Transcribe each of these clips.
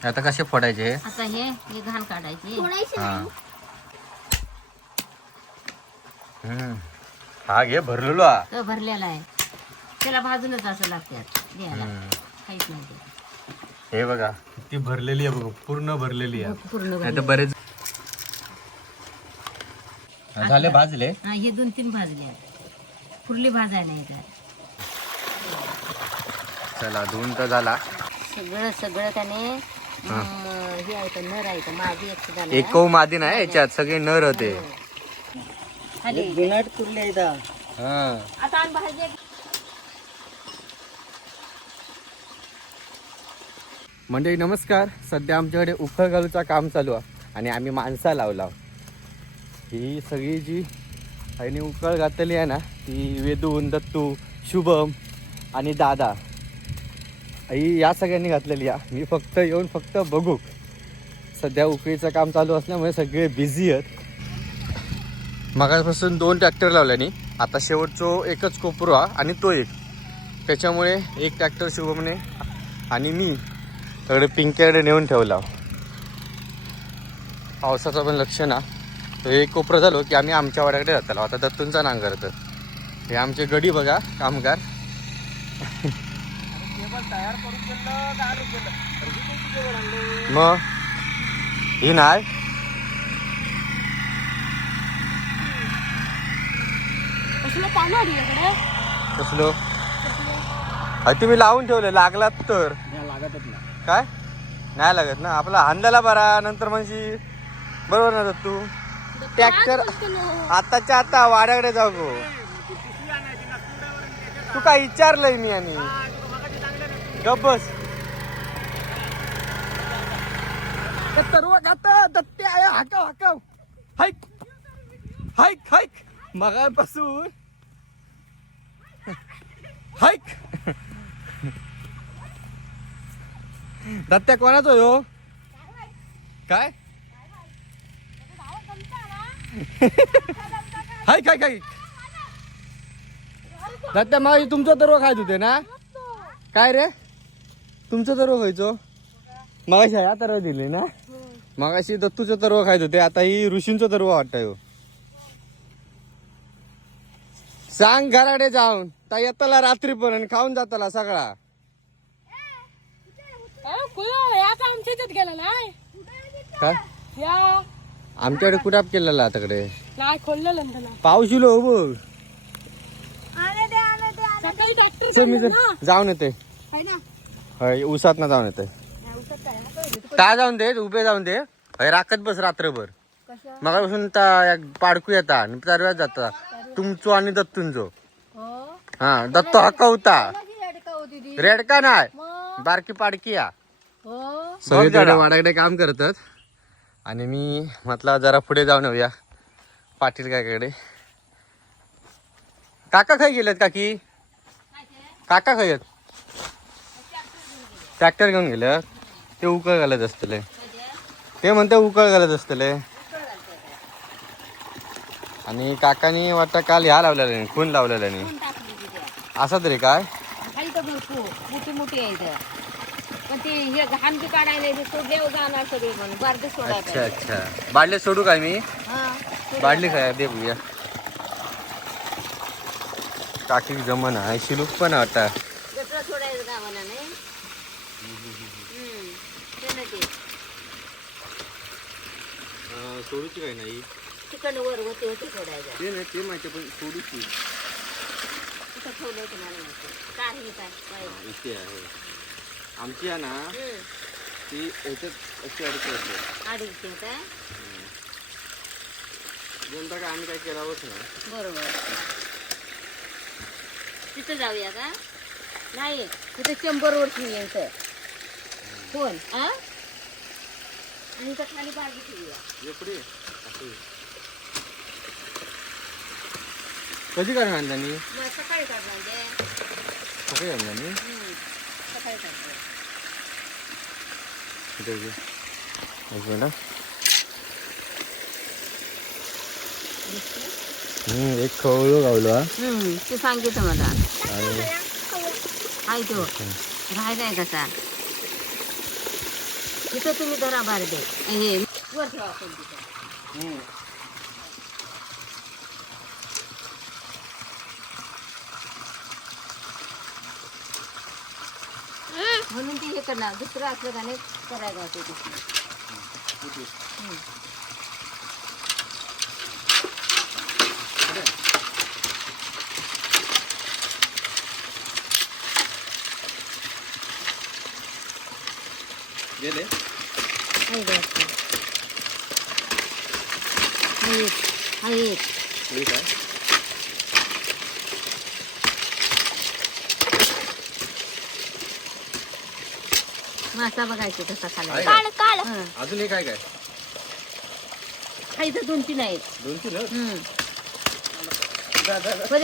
आता कसे फोडायचे? हे आता हे हे घाण काढायची. हा. हा घे भरलेलो हा. तो भरलेला आहे. त्याला भाजूनच असं लागतात. द्यायला हम्म. काहीच नाही ते. हे बघा ती भरलेली आहे बघ पूर्ण भरलेली आहे. पूर्ण नाही तर भरलेलं. बरेच झाले भाजले? हा हे दोन तीन भाजले आहेत. फुरली भाजायला येतात. चला धुवून तर झाला. सगळं सगळं त्याने हे. आहे तर नर आहे तर माझी एक सुद्धा नाही. एक कौ मादी नाही याच्यात सगळे नर होते. खाली. जुनाट कुर्ले इथं. हा. आता आण भाजी म्हणजे नमस्कार. सध्या आमच्याकडे उखळ घालूचा काम चालू आहे आणि आम्ही माणसा लावला ही सगळी जी आणि उकळ घातलेली आहे ना ती वेदून दत्तू शुभम आणि दादा. ही या सगळ्यांनी घातलेली आहे मी फक्त येऊन फक्त बघू. सध्या उकळीचं काम चालू असल्यामुळे सगळे बिझी आहेत. मगापासून दोन ट्रॅक्टर लावल्याने आता शेवटचो एकच कोपरो हा आणि तो एक. त्याच्यामुळे एक ट्रॅक्टर शुभमने आणि मी सगळे पिंकेकडे नेऊन ठेवला. पावसाचं पण लक्ष ना. तर एक कोपरं झालो की आम्ही आमच्या वाड्याकडे जातालो. आता दत्तूंचा नांगर तर हे आमचे गडी बघा कामगार. तयार करून दहा रुपयाला आणलं? मग? ही नाही कसलं आली अरे तुम्ही लावून ठेवलं लागलात तर. नाही लागतच ना काय? नाही लागत ना? आपला हांद्याला बरा नंतर म्हणजे बरोबर ना दत्तू? ट्रॅक्टर आताच्या आता वाड्याकडे जाऊ गो. तू काय विचारलंय मी आणि? गब्बस बस सर्व खाता दत्ते आहे हाकाव हाकाव हाईक हाईक हाईक. मगापासून. हाईक. दत्त्या कोणाचा हो? काय? हाय काय काय दत्त्या मग तुमचं तर खायच होते ना? काय रे? तुमचं तर खायचो मगाशी ह्या तर दिले ना? मगाशी दत्तूचं तर खायच होते आता ही ऋषींचं तर वाटतंय हो. सांग घराडे जाऊन ता येताला रात्रीपर्यंत खाऊन जाताला सगळा. काय? आमच्याकडे कुठाप केलेला आताकडे? येलो हो बघ. सकाळी ट्रॅक्टर चल मी जर- जाऊन येते. हय उसात ना जाऊन येते काय जाऊन दे उभे जाऊन दे. हय राखत बस रात्रभर. मगापासून पाडकू येता आणि तरव्यात जाता. तुमचो आणि दत्तूंचो. हो? हा दत्त हक्का होता कशी अडका होती ती रेडका नाही मग? बारकी पाडकी या. हो? सगळीकडे वाड्याकडे काम करतात. आणि मी म्हटलं जरा पुढे जाऊन येऊया. पाटील काकाकडे. काका खाई गेलेत काकी? काका खाई आहेत? ट्रॅक्टर घेऊन गेले ते उकळ घालत असतले. ते म्हणते उकळ घालत असतले. आणि काकानी वाटतं काल ह्या लावलेला खून लावलेला नाही. असा तरी काय? खाली तर भरपूर मोठी मोठी आहे इथं. पण ते हे घाण बी काढायला येते सोडले जाणार सगळे म्हणून बारके सोडायला अच्छा. अच्छा. बाडले सोडू काय मी? बाडली काय? दे बघूया टाकी जमन शिलूक पण वाटता गावाला नाही सोडूची काय नाही तिकडनं वर होते होते सोडायचं ते नाही ते माहिती पण सोडूची तिथं ठेवलं होतं मला माहिती काय हे काय काय इथे आहे आमची आहे ना हम्म. ती याच्यात अशी अडचण असते अडीच ते काय जनता काय आम्ही काय केलावंच नाही बरोबर तिथं जाऊया का नाही तिथे शंभर वर्ष यायचं कोण हा आणि इथं खाली बागी ठेवूया ये पुढे असं. कधी करणार त्यांनी मग सकाळी काढणार ते सकाळी करणार मी हम्म. सकाळी काढणार इथे इथे. एक मिनिट हम्म, एक खवळू गावलो हा हम्म, ते सांगितलं मला आणि हाय तो राहिलाय कसा तिथं तुम्ही धरा बारडे हे. वर ठेवा आपण तिथं. म्हणून ते हे करणार दुसरं असलं का नाही करायला होते हम्म. गेले आहे एक एक काय? मासा बघायचे कसा आहे. खाला का? हं. अजून हे काय काय? इथं दोन तीन आहेत. दोन तीन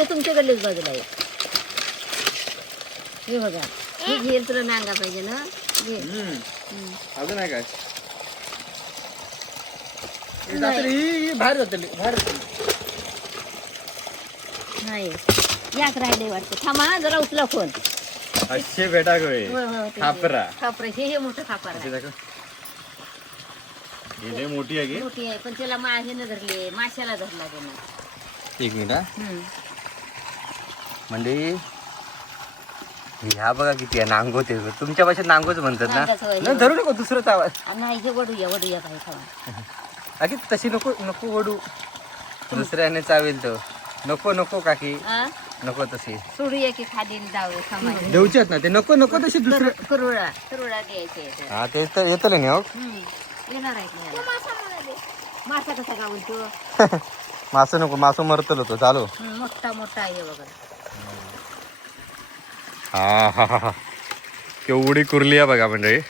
तुमच्याकडलेच बाजूला आहे. हे बघा. हे तुला नांगा पाहिजे ना? घे हम्म. अजून आहे काय नाही. ही बाहेर जातली बाहेर जातली नाही. याक राहिले वाटतं. थांबा जरा उचला फोन. अच्छे बेटा गोय होय, होय, ते- खापरा. खापरा हे हे मोठं खापर अशी आहे दाखव. ही लय मोठी आहे मोठी आहे पण त्याला मा हे न धरले माशाला धरला त्यानं. एक मिनिट हा. हम्म. म्हणजे ह्या बघा किती आहे नांगो ते तुमच्या भाषेत नांगोच म्हणतात ना. नांगाच होय. नाही धरू नको दुसरंच आवाज. नाही हे वडूया वडूया काय खावा अगे तशी नको नको वडू. दुसऱ्याने चावेल तो. नको नको काकी. आ? नको तशी. सोडूया की खाली जाऊ थांबायचं देऊचे आहेत ना ते. नको नको तशी दुसरं. करुळा करुळा द्यायचे आहेत. हा ते तर येतं नाही हो हम्म. येणार आहेत ना. याला. मासा कसा गावून तो? मासं नको मासं मरतल होतो चालू. हम्म, मोठा मोठा आहे बघा. हा हा हा हा केवढी कुरली आहे बघा मंडळी.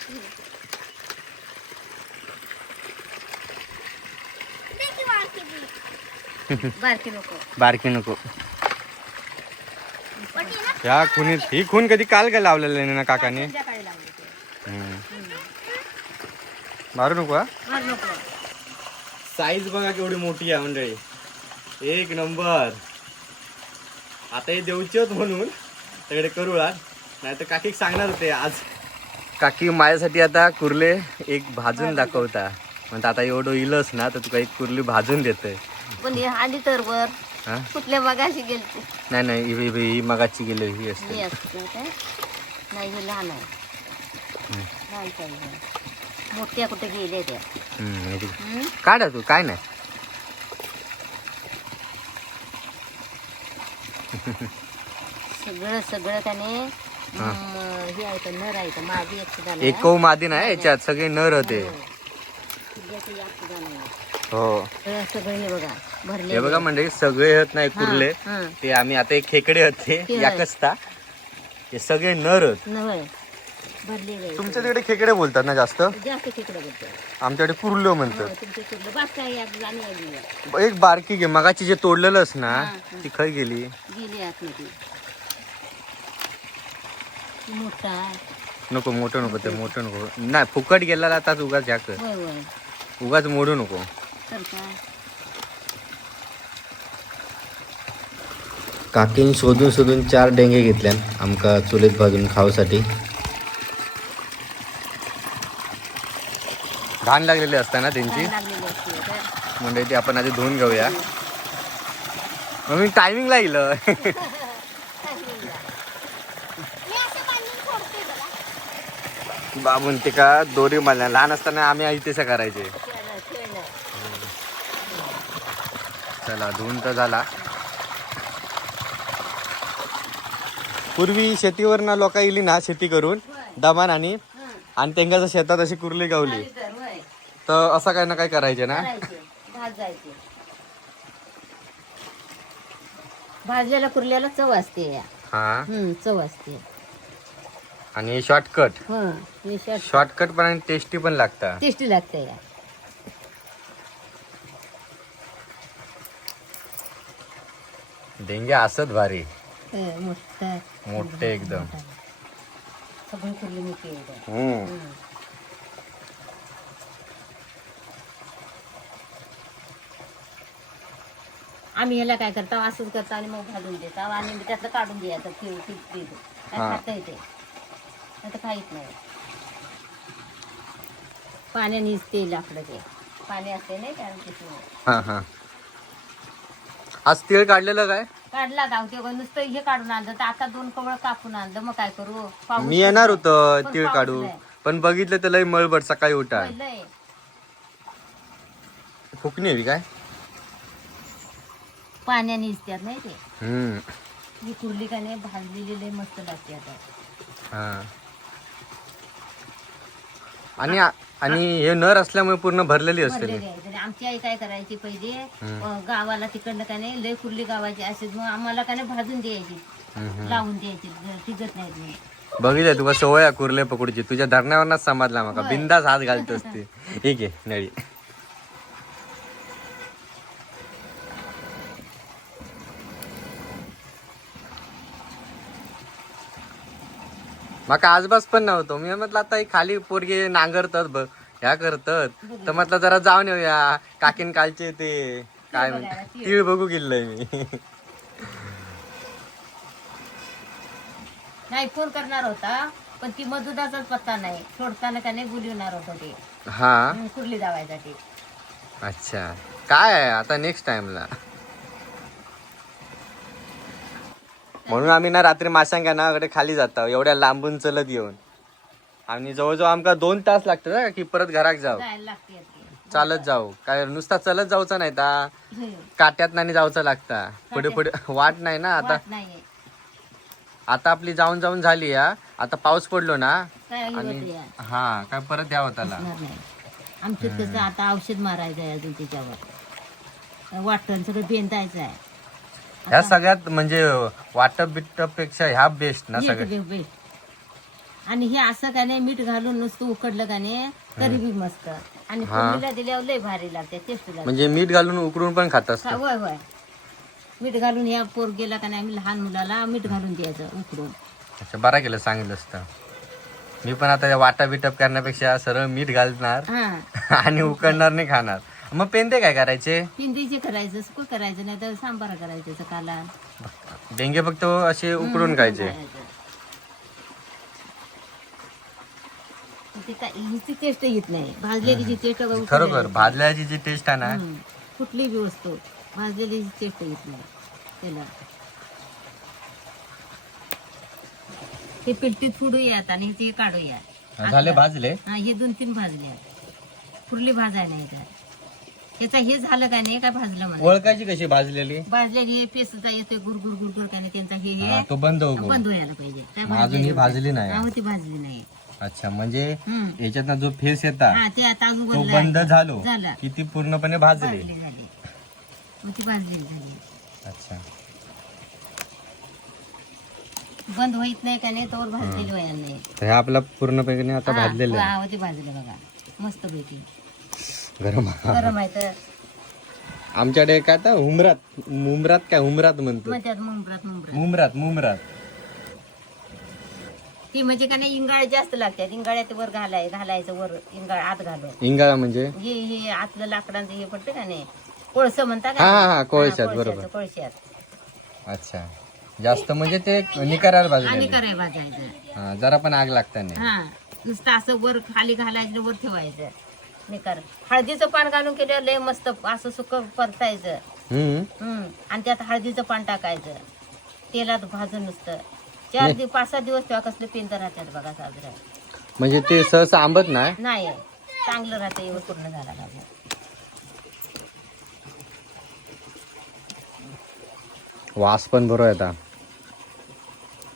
बारकी नको. बारकी नको. या खुनीत ही खून कधी काल काय लावलेलं आहे ना काकाने. मारू नको हा. साईज बघा केवढी मोठी आहे मंडळी. एक नंबर. आता हे देऊचे होत म्हणून. सगळे करूळा नाही तर काकी सांगणार होते आज. काकी माझ्यासाठी आता कुर्ले एक भाजून दाखवता. म्हणता आता एवढं इलस ना तर तुका एक कुर्ली भाजून देते. पण हे आली तर वर. हा? कुठल्या मगाशी गेलते? नाही नाही ही- ही ही मगाची गेली ही हे असते काय नाही हे लहान आहे. लहान पाहिजे मोठ्या कुठे गेले त्या. हम्म, हे ठीक. हम्म? काढ तू काय नाही. सगळं सगळं त्याने हा. म, हे आहे तर नर आहे तर माझी एक एकव मादी नाही याच्यात सगळे नर होते. हो. एक हो. सगळं सगळं हे बघा भरले हे बघा म्हणजे सगळे आहेत नाही कुर्ले. ते आम्ही आता एक खेकडे होते ते या आहे. कसता. हे सगळे नर नवय भरले तुमच्या तिकडे खेकडे बोलतात ना जास्त? जास्त तिकडे बोलतो आमच्याकडे कुर्लो हो, म्हणतात. तुमच्या तिकडं बास काय यात जाणी आली आहे. एक बारकी घे मगाची जे तोडलेलंच ना. ती खय गेली. गेली आतमध्ये. मोठा आहे. नको मोठं नको ते मोठं नको. नाही फुकट गेला आता उगाच जाक होय होय. उगाच मोडू नको. तर काय? काकीन शोधून शोधून चार डेंगे घेतल्यान आमका चुलीत भाजून खाऊसाठी. घाण लागलेली असता ना त्यांची. काय लागलेली असते तर म्हणजे ती आपण आधी धुवून घेऊया. मग मी टायमिंग लागलं बाबून ते का दोरी मला लहान असताना आम्ही आई तसं करायचे. चला धुवून तर झाला. पूर्वी शेतीवर ना लोक येली ना शेती करून दमान आणि. आणि त्यांच्या शेतात अशी कुर्ली गावली. तर असं काय ना काय करायचे ना? भाजलेल्या कुर्ल्याला चव असते हा. चव असते. आणि शॉर्टकट हं हे शर्ट शॉर्टकट पण आणि टेस्टी पण लागतात टेस्टी लागते या. डेंगे असत भारी. हे मोठं मोठे एकदम. सगळी कुर्ली. हम्म. आम्ही ह्याला काय करतो? असंच करतो आणि मग घालून देतो. आणि त्यातलं काढून द्यायचं काय हा. खाता येते तर काहीच नाही. पाण्यानेच ते लाकडं ते. पाणी असते नाही कारण तिथून हा हा. आज तीळ काढलेलं काय? काढला गाव ते नुसतं हे काढून आणलं तर आता दोन कवळ कापून आणलं मग काय करू? पाऊस मी येणार होतो पण तीळ पाऊस काढू नाही. पण बघितलं तर लय मळबट सकाळी उठा. फुकणी हवी काय? पाण्याने त्यात नाही ते. हम्म. ही कुर्ली का नाही भाजलेली लय मस्त लागते आता. हा. आणि आणि हे नर असल्यामुळे पूर्ण भरलेली असते भरलेली आमची आई काय करायची पहिले अं, गावाला तिकडनं का नाही लय कुर्ली गावाची असे मग आम्हाला का नाही भाजून द्यायची. लावून द्यायची टिकत नाही म्हणून. बघितलं तुका सवय आहे कुर्ले पकडूची. तुझ्या धरण्यावरच समजला माका. बिंदास हात घालतोस ती ठीक आहे नळी. माका आजबास पण नव्हतो. मी म्हटलं आता ही खाली पोरगे नांगरतात बघ ह्या करतात. तर म्हटलं जरा जाऊन येऊया. काकीन कालचे ते काय म्हणते तीळ बघू गेलोय मी. नाही फोन करणार होता पण ती मधुदाचाच पत्ता नाही. सोडताना का नाही बोलवणार होतं ते. हा? हं, कुर्ली जावायसाठी अच्छा. काय आहे आता नेक्स्ट टाइमला म्हणून आम्ही ना रात्री माशांका नाकडे खाली जातो एवढ्या लांबून चलत येऊन. आणि जवळजवळ आमका दोन तास लागतात ना की परत घरात जाऊ. चालत जाऊ. काय नुसता चलत जाऊचं नाही ता. काट्यात नाही जाऊचं लागता. पुढे पुढे वाट नाही ना आता. आता आपली जाऊन जाऊन झाली या. आता पाऊस पडलो ना. आणि. हा काय परत द्यावं त्याला आमच्यात कसं आता औषध मारायचं आहे अजून त्याच्यावर. वाटण सगळं बेंदायचं आहे. ह्या सगळ्यात म्हणजे वाटप बिटपपेक्षा ह्या बेस्ट ना सगळ्यात बेस्ट. आणि हे असं का नाही मीठ घालून नुसतं उकडलं का नाही तरी बी मस्त. आणि फोडणीला दिल्यावर लय भारी लागते टेस्ट लागते. म्हणजे मीठ घालून उकडून पण खात हा, होय होय. मीठ घालून या पोर गेला का नाही आम्ही लहान मुलाला मीठ घालून द्यायचं उकडून. अच्छा बरा केलं सांगितलं असतं. मी पण आता वाटा बिटप करण्यापेक्षा सरळ मीठ घालणार आणि उकडणार नाही खाणार. मग पेंदे काय करायचे? पिंडीचे करायचं सुकं करायचं नाही तर सांबार करायचं सकाळला. डेंगे फक्त असे उकडून खायचे. ते काय हिची टेस्ट येत नाही. भाजलेली टेस्ट खरोखर भाजल्याची जी टेस्ट आहे ना कुठली बी वस्तू भाजलेली टेस्ट येत नाही. त्याला हे पिलटीत फोडूयात आणि ते काढूया झाले भाजले? हा हे दोन तीन भाजले. फुरली भाजाय नाही काय त्याचा हे झालं का नाही काय भाजलं म्हणा ओळखायची कशी भाजलेली? भाजलेली हे पेस्टचा येतोय गुरगुर गुरगुर का नाही त्यांचा हे हे. हा, तो बंद हो बंद व्हायला पाहिजे. काय मग अजून ही भाजली नाही. ती भाजली नाही. अच्छा म्हणजे हम्म. याच्यातनं जो फेस येता हा ते आता बंद. झालो झालं. की ती पूर्णपणे भाजली. भाजली झाली. मग ती भाजली झाली. अच्छा. बंद होईत नाही का नाही तोवर भाजलेली व्हायला नाही. तर हे आपला पूर्णपणे आता भाजलेलं आहे. हा, ते भाजलं बघा. मस्त पैकी गरम. गरम आहे तर. आमच्याकडे काय आता उमरात मुमरात काय उमरात म्हणतो म्हणतात मुंबरात मुंबरात मुमरात मुमरात. ती म्हणजे का नाही इंगाळ जास्त लागतात. इंगाळ्यात वर घालाय घालायचं वर इंगाळ आत घालून. इंगाळा म्हणजे? हे हे आतलं लाकडांचं हे पडतं का नाही? कोळस म्हणता का हा, हा, हा, कोळशात, बरोबर. कोळशात. अच्छा. जास्त म्हणजे ते निकाराला आणि भाजले कराय भाजायचं. हा जरा पण आग लागता नाही. हा नुसतं असं वर खाली घालायचं वर ठेवायचं. निकार हळदीचं पान घालून केल्यावर लय मस्त असं सुक परतायचं. हम्म. हम्म. आणि त्यात हळदीचं पान टाकायचं. तेलात भाजून नुसतं. चार दिवस पाच सहा दिवस तेव्हा कसले पेंत राहतात बघा साजरा. म्हणजे ते सहसा आंबत नाही? नाही चांगलं राहतं एवढं पूर्ण झाला का वास पण बरोबर येता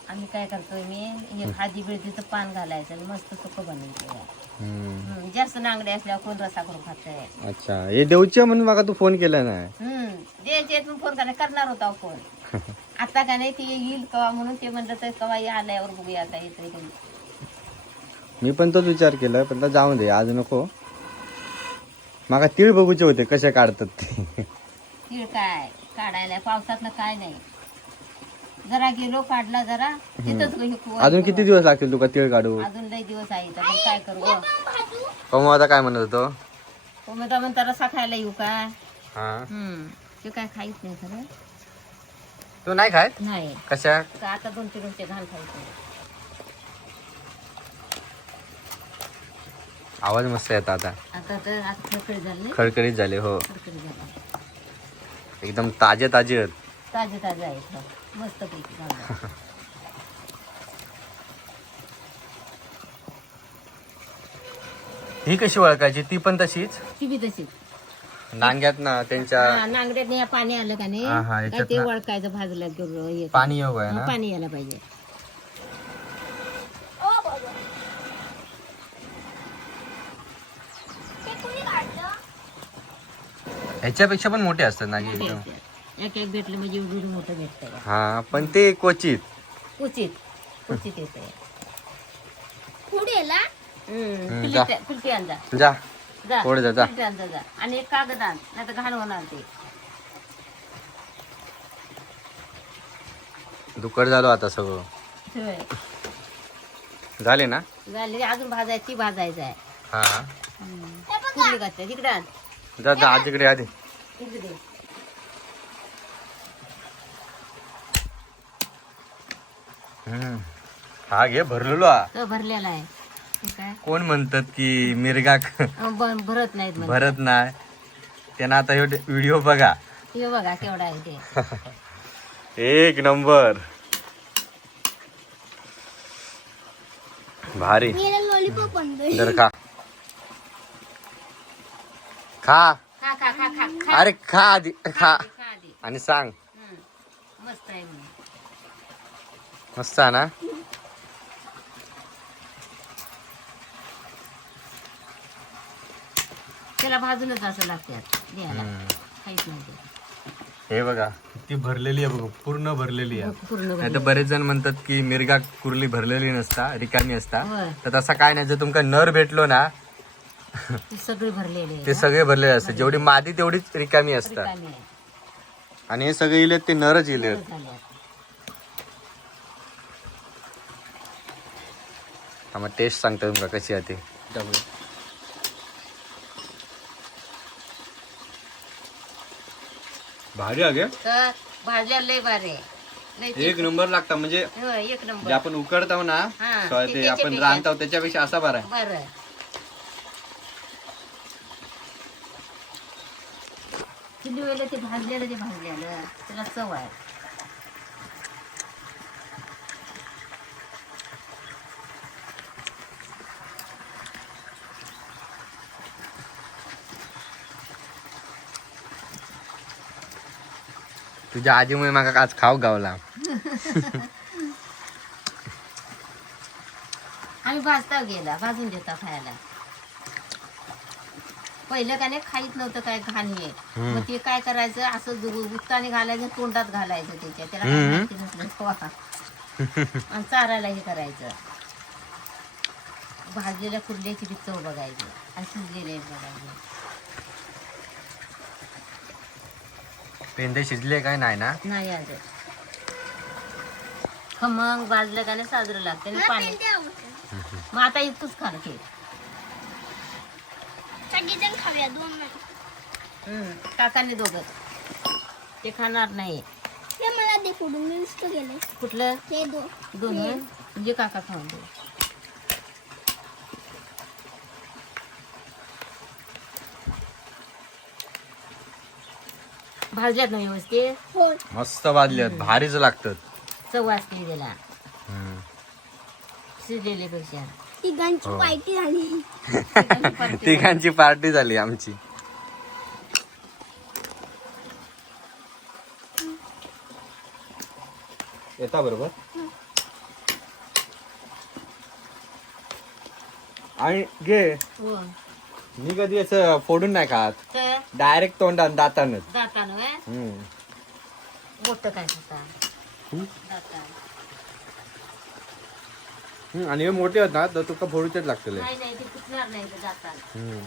आम्ही काय करतोय मी हे भाजी बिळजीचं पान घालायचं मस्त सुकं बनवायचं हम्म. जास्त नांगडे असल्यावर कोण रसा करून खातंय अच्छा हे देवच्या म्हणून तू फोन केला नाही. हम्म फोन करणार करणार होता फोन. आता का नाही ते येईल कवा म्हणून ते म्हणलं तर कवा ये आल्यावर बघूया आता नाही. मी पण तोच विचार केला पण आता जाऊ दे आज नको. माका तीळ बघूचे होते कसे काढतात ते. तीळ काय? काढायला पावसातनं काय नाही. जरा गेलो काढला जरा. तिथंच हे अजून किती दिवस लागतील तुका तीळ काढू? अजून लई दिवस आहे मग काय करू गं? कमू आता काय म्हणत होतो? तो म्हणता म्हणता रसा खायला येऊ हा. हम्म. ते काय खाईत नाही खरं. तू नाही खायत? नाही. कशा का आता दोन तीन ते घाण खायचं. आवाज मस्त येतात आता. आता तर आज खडखड झाले खडखडीत झाले हो. झाले. एकदम ताजे ताजे आहेत. ताजे ताजे आहेत हो. मस्त पैकी झालं ही कशी ओळखायची? ती पण तशीच? ती बी तशीच. नांग्यात ना त्यांच्या हा, नांगड्यात या पाणी आलं का नाही? हा, काय याच्यात ते ना- वळकायचं भाजलं हे पाणी योग आहे हा, ना? पाणी यायला पाहिजे. ह्याच्यापेक्षा पण मोठे असतात नागी एकदम. एक एक भेटलं म्हणजे एवढं एवढं मोठं भेटतं हा पण ते क्वचित. उचित उचित येते पुढे ला? हम्म, जा. फिरती आणजा. जा. जा पुढे जा, जा. फिरती आणजा जा. आणि एक कागद आण नाही तर घाण होणार ते. दुकड झालो आता सगळं. होय. झाले ना? झाली अजून भाजायची भाजायचं आहे. हा. कुठली तिकडे आण. जा जा आधी. इकडे दे. हा घे भरलेलो हा. तो भरलेला आहे. हे काय? कोण म्हणतात की मिरगा अं, ब- भरत नाहीत म्हणजे भरत नाही. त्यांना आता व्हिडिओ बघा. हे बघा केवढा आहे ते. एक नंबर. भारी. जर खा खा. खा. खा खा खा खा. अरे खा आधी खा. खा आधी आणि सांग. मस्त आहे म्हणून मस्त आहे ना त्याला भाजूनच असं लागतात द्यायला हम्म. काहीच नाही ते. हे बघा ती भरलेली आहे बघा पूर्ण भरलेली आहे पूर्ण नाही तर. बरेच जण म्हणतात की मिरगा कुर्ली भरलेली नसता रिकामी असता होय. तर तसा काय नाही जर तुमका नर भेटलो ना ते सगळे भरलेले ते सगळे भरलेले असतात जेवढी मादी तेवढीच रिकामी असतात रिकामे आहे. आणि हे सगळे इलेत ते नरच झाले आता. मग टेस्ट सांगतो तुमका कशी आहे ते. भारी आहे तर भाजल्या लय भारी आहे. ते- एक नंबर लागता म्हणजे एक जे नंबर आपण उकडताव ना हा, ते ते आपण त्याच्यापेक्षा- रांधताव त्याच्यापेक्षा असा बरा आहे. बर किती वेळेला ते भाजलेलं ते भाजलेलं त्याला चव आहे. तुझ्या आजीमुळे माका आज खाऊ गावला. आम्ही भाजता गेला भाजून देता खायला. पहिलं का नाही खाईत नव्हतं काय घाण हे. मग ते काय करायचं असं उत्ताने घालायचं तोंडात घालायचं त्याच्या. त्याला काय. आणि चारायला हे करायचं. भाजलेल्या कुर्ल्याची चव बघायची. आणि शिजलेले बघायचे. पेंदे शिजले काय नाही ना? नाही आज खमंग भाजलं का नाही साजरं लागतं पाणी? मग आता इतकंच खाणं ते. सगळेजण खाऊया दोन नाही. हम्म, काकांनी दोघं. ते खाणार नाही. ते मला दे मी गेले. कुठलं? ते दो. दोन? म्हणजे काका खाऊन दे. भाजल्यात ना व्यवस्थित? हो. मस्त भाजले भारीच लागतात. चव असते त्याला. शिजलेल्यापेक्षा. तिघांची हो. पार्टी झाली. तिघांची पार्टी झाली आमची. येता बरोबर? आणि घे. हो. मी कधी असं फोडून नाही खात तर डायरेक्ट तोंडात दातानच जाताना व्हय? हम्म. मोठं काय खाता हम्म. जाता हम्म, आणि हे मोठे होत ना तर तुका फोडूचेच लागतले नाही नाही ते फुटणार नाही ते जाताना हम्म.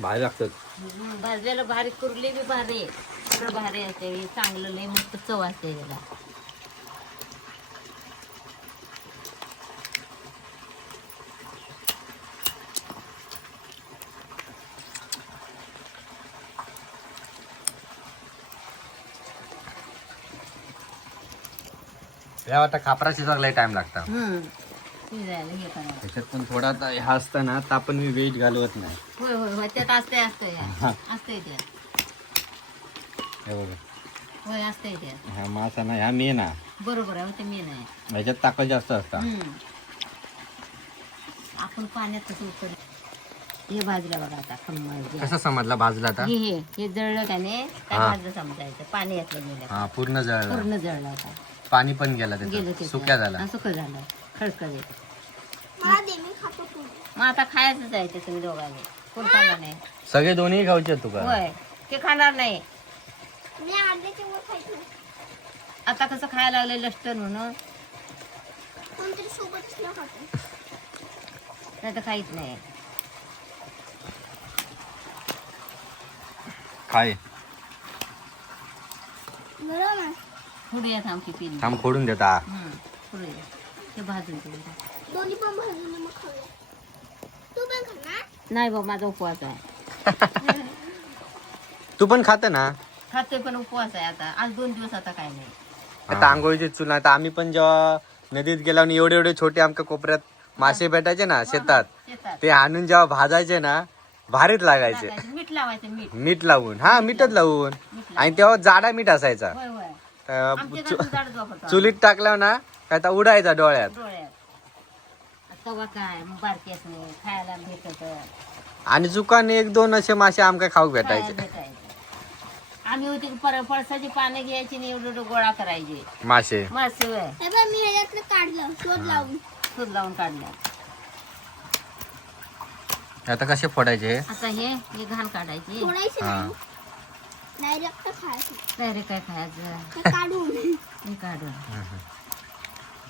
भारी लागतात हम्म, भाजलेलं भारी कुरली बी भारी आहे. सगळं भारी असते चांगलं लय मस्त चव असते त्याला या आता खापरा शिजायला टाइम लागता. हम्म. शिजायला हे करायला. त्याच्यात पण थोडा आता ह्या असताना तर आपण मी वेज घालवत नाही. होय होय होय. त्यात असतंय असतंय हा. असतंय त्यात. हे बघा. होय असतंय त्यात. ह्या मासा ना ह्या मेन हा बरोबर आहे हो, ते मी नाही ह्याच्यात ताकद जास्त असता हम्म. आपण पाण्यात कसं उतर हे भाजलं बघा आता कसा समजला भाजला आता? हे हे हे जळलं का नाही? काय हा. भाजलं समजायचं. पाणी यातलं गेलं. हा पूर्ण जळला. पूर्ण जळलं आता. पाणी पण गेला गेलं सुक्या झाला. सुकं झालं. खळखळीत मला दे मी खातो तू. मग आता खायचंच आहे ते तुम्ही दोघांनी. कोण खाणार नाही? सगळे दोन्ही खाऊचे तुका होय. ते खाणार नाही. मी खायचो. आता कसं खायला लागले लष्टन म्हणून? कोणतरी सोबतच न खातो. नाही तर काहीच नाही. काय बरोबर पुढे थांब फोडून देता. हम्म, पुढे ते भाजून पुढे दोन्ही पण भाजून मग खाऊया. तू पण खाणार? नाही बाबा माझा उपवास आहे. तू पण खात ना? खाते पण उपवास आहे आता. आज दोन दिवस आता काय नाही. आता आंघोळीची चूल आता आम्ही पण जेव्हा नदीत गेल्यावर एवढे एवढे छोटे आमच्या कोपऱ्यात मासे भेटायचे ना शेतात शेतात. ते आणून जेव्हा भाजायचे ना भारीत लागायचे. टाकायचं. मीठ लावायचं मीठ. मीठ लावून. हा मीठच लावून. आणि तेव्हा जाडा मीठ असायचा. होय होय. चु- चुलीत टाकल्यावर ना काय तर उडायचा डोळ्यात. डोळ्यात. तवा काय मग बारकेच नाही खायला भेटत. आणि चुकाने एक दोन असे मासे आमका खाऊ खायला भेटायचे. भेटायचं. आम्ही होती पर पळसाची पानं घ्यायची आणि एवढं एवढं गोळा करायचे. मासे. मासे होय. हे बघ मी ह्याच्यातलं काढलं शोध लावून. शोध लावून काढल्या आता कसे फोडायचे? आता हे हे घाण काढायची. हा. नाही. डायरेक्ट खायचं. काय रे काय खायचं? काढून. काढून.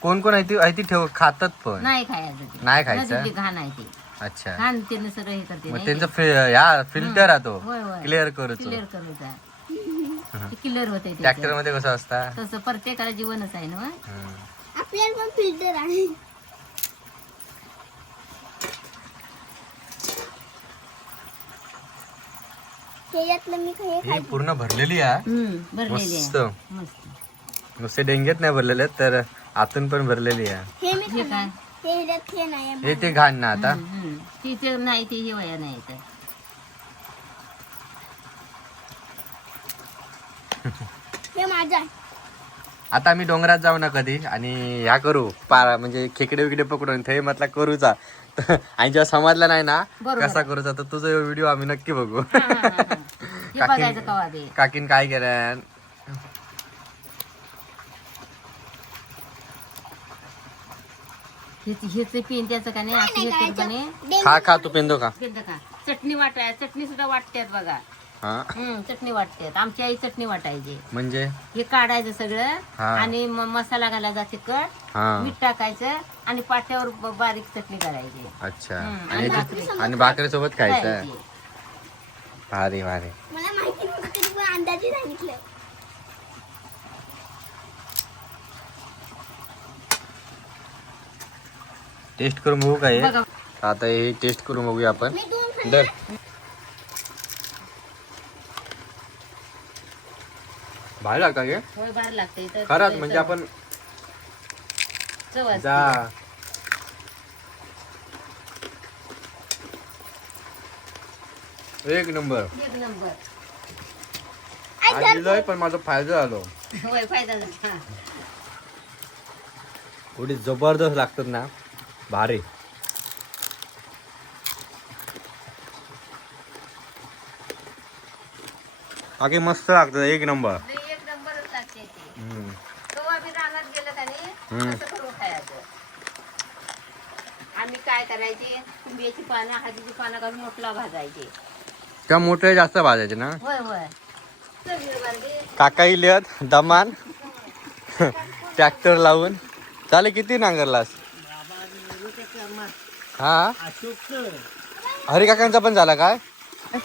कोण कोण आहे ती? आहे ती ठेव खातात पण. नाही खायचं ते. नाही खायचं? घाण आहे ती. अच्छा. घाण सगळं हे करते मग नाही त्यांचं फि- या फिल्टर आहे तो. होय होय. क्लिअर करूचो क्लिअर करूचा ते क्लिअर होते ट्रॅक्टरमध्ये कसं असता? तसं प्रत्येकाला जीवनच आहे ना. आपल्याला पण फिल्टर आहे. मी हे ही पूर्ण भरलेली आहे. भरलेली मस्त आहे. मस्त. नुसते डेंगेत नाही भरलेले तर आतून पण भरलेली आहे. हे मी हे खाणार काय? हे ह्याच्यात हे नाही हे ते घाण ना आता. हम्म, हम्म. तिथे नाही ती ही वया नाही तर. हे माझं आहे. आता आम्ही डोंगरात जाऊ ना कधी आणि ह्या करू. पारा म्हणजे खेकडे विकडे पकडून ते म्हटला करूचा आणि जेव्हा समजला नाही ना बरोबर. कसा करूचा तर तुझा व्हिडिओ आम्ही नक्की बघू. हा, हा, हा, हा. हे कवा ते काकीन काय केलं हेच- हेच पिन त्याचं का नाही? असं हे करू का नाही? डेंगू खा खा तू पेंदो का चटणी वाटाय. चटणी सुद्धा वाटतात बघा. हा? हम्म चटणी वाटतात आमची आई चटणी वाटायची. म्हणजे? हे काढायचं सगळं हा. आणि मसाला घालायचा तिखट हा. मीठ टाकायचं आणि पाट्यावर ब- बारीक चटणी करायची. अच्छा. हम्म, आणि भाकरी. आणि भाकरी सोबत खायचं? खायची. भारी भारी. मला माहिती नव्हतं तरी पण अंदाजे सांगितलं. टेस्ट करून बघू काय बघा. आता हे टेस्ट करून बघूया आपण. मी दोन खाल्ले. दर भारी लागता गे होय बाहेर लागते इथं खरंच म्हणजे आपण चव असते. जा. एक नंबर. एक नंबर. आई, आज दिलंय पण माझा फायदा झालो. होय फायदा झाला. एवढी जबरदस्त लागतात ना भारी. बाकी मस्त लागतं एक नंबर लई एक नंबरच लागते ते हम्म. कवा बी रानात गेलं का हम्म. नाही कसं करून खायचं आम्ही काय करायचे कुंबियाची पानं हळदीची पानं घालून मोठला भाजायचे त्या मोठे जास्त भाजायचे ना होय होय चल बारगे. काकाही लिहत दमान ट्रॅक्टर लावून चाले किती नांगरलास हा हरी काकांचा पण झाला काय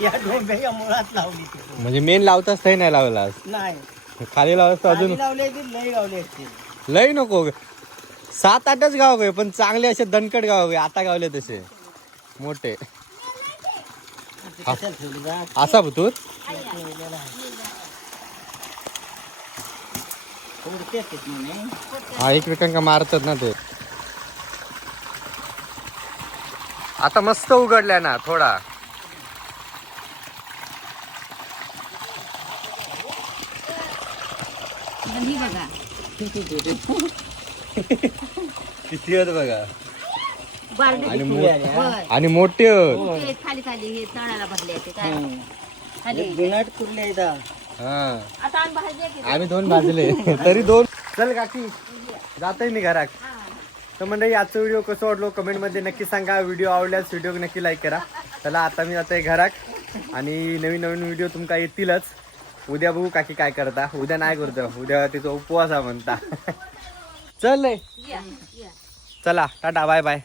या डोंगराच्या मुळात लावली ती. म्हणजे मेन लावताच ते नाही लावलास नाही खाली लावलास तर अजून लावले लई लावले लय नको सात आठच गाव गे पण चांगले असे दणकट गाव गे. आता गावले तसे. मोठे. असा भूतूत हा एकमेकांका मारतात ना ते. आता मस्त उघडल्या ना थोडा ही बघा किती आहेत बघा? आणि मो-. आणि मोठे आहेत. ते खाली खाली हे तळाला भरले ते काय? खाली. जुनाट कुर्ले इथं हा. आता आम्ही भाजी घेतो. आम्ही दोन भाजले. तरी दोन. चल काकी जातोय मी घरात. तर म्हणजे आजचा व्हिडिओ कसं वाटलो कमेंटमध्ये नक्की सांगा. व्हिडिओ आवडल्यास व्हिडिओ नक्की लाईक करा. चला आता मी जातोय घरात. आणि नवीन नवीन व्हिडिओ तुमका येतीलच. उद्या बघू काकी काय करता. उद्या नाही करतो उद्या तिचा उपवास म्हणता. चल. चला टाटा बाय बाय.